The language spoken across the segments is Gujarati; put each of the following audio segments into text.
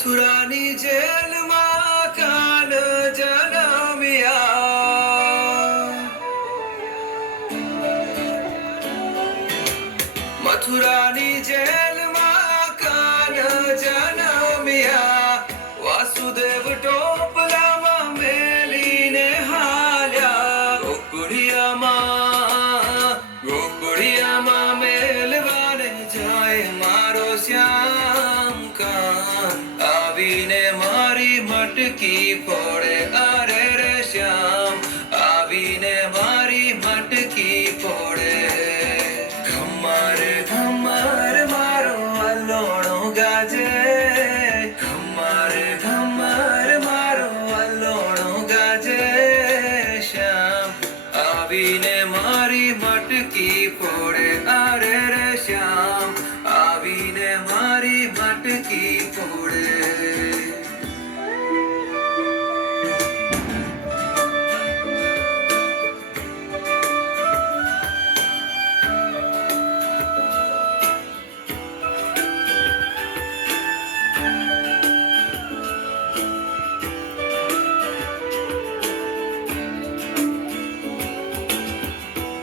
મથુરાની જેલમાં કાલ જન્મ્યા, મથુરાની જેલમાં કાલ જન્મ્યા, વાસુદેવ ટોપલામાં મેલીને હાલ્યા, ગોકુળિયામાં મેલવાને જાય મારો શ્યામ કાન, આવીને મારી મટકી ફોડે, અરે રે શ્યામ આવીને મારી મટકી ફોડે. ઘમર ઘમર મારો અલોણો ગાજે, ઘમર ઘમર મારો અલોણો ગાજે, શ્યામ આવીને મારી મટકી ફોડે, અરે રે શ્યામ આવીને મારી મટકી ફોડે.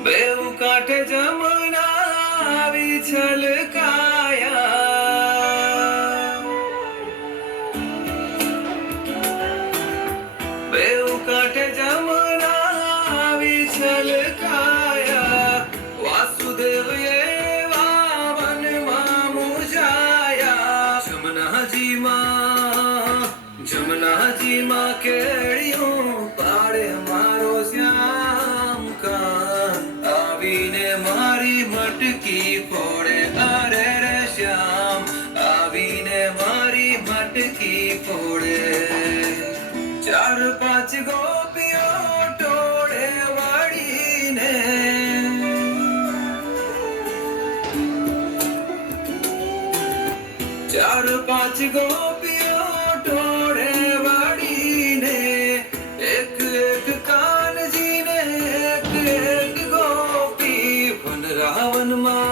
બેઉ કાંઠે જમુના આવી છલકાયા, બેઉ કાંઠે જમુના આવી છલકાયા, વાસુદેવ એવા વનમાં મૂંઝાયા, જમનાજીમાં કેળિયું પાડે મારો શ્યામ કાન, આવીને મારી મટકી ફોડે, અરે રે શ્યામ આવીને મારી મટકી ફોડે. ચાર પાંચ ગોપીઓ ટોળે વાળીને, ચાર પાંચ ગોપીઓ ટોળે વાળીને, એક એક કાનજીને એક એક ગોપી, વનરાવનમાં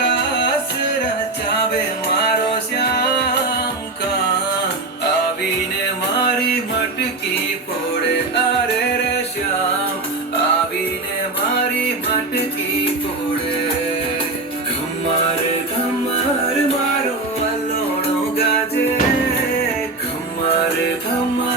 રાસ રચાવે મારો શ્યામ કાન, આવીને મારી મટકી ફોડે, અરે રે શ્યામ આવીને મારી મટકી ફોડે. ઘમર ઘમર મારો અલોણો ગાજે, ઘમર ઘમર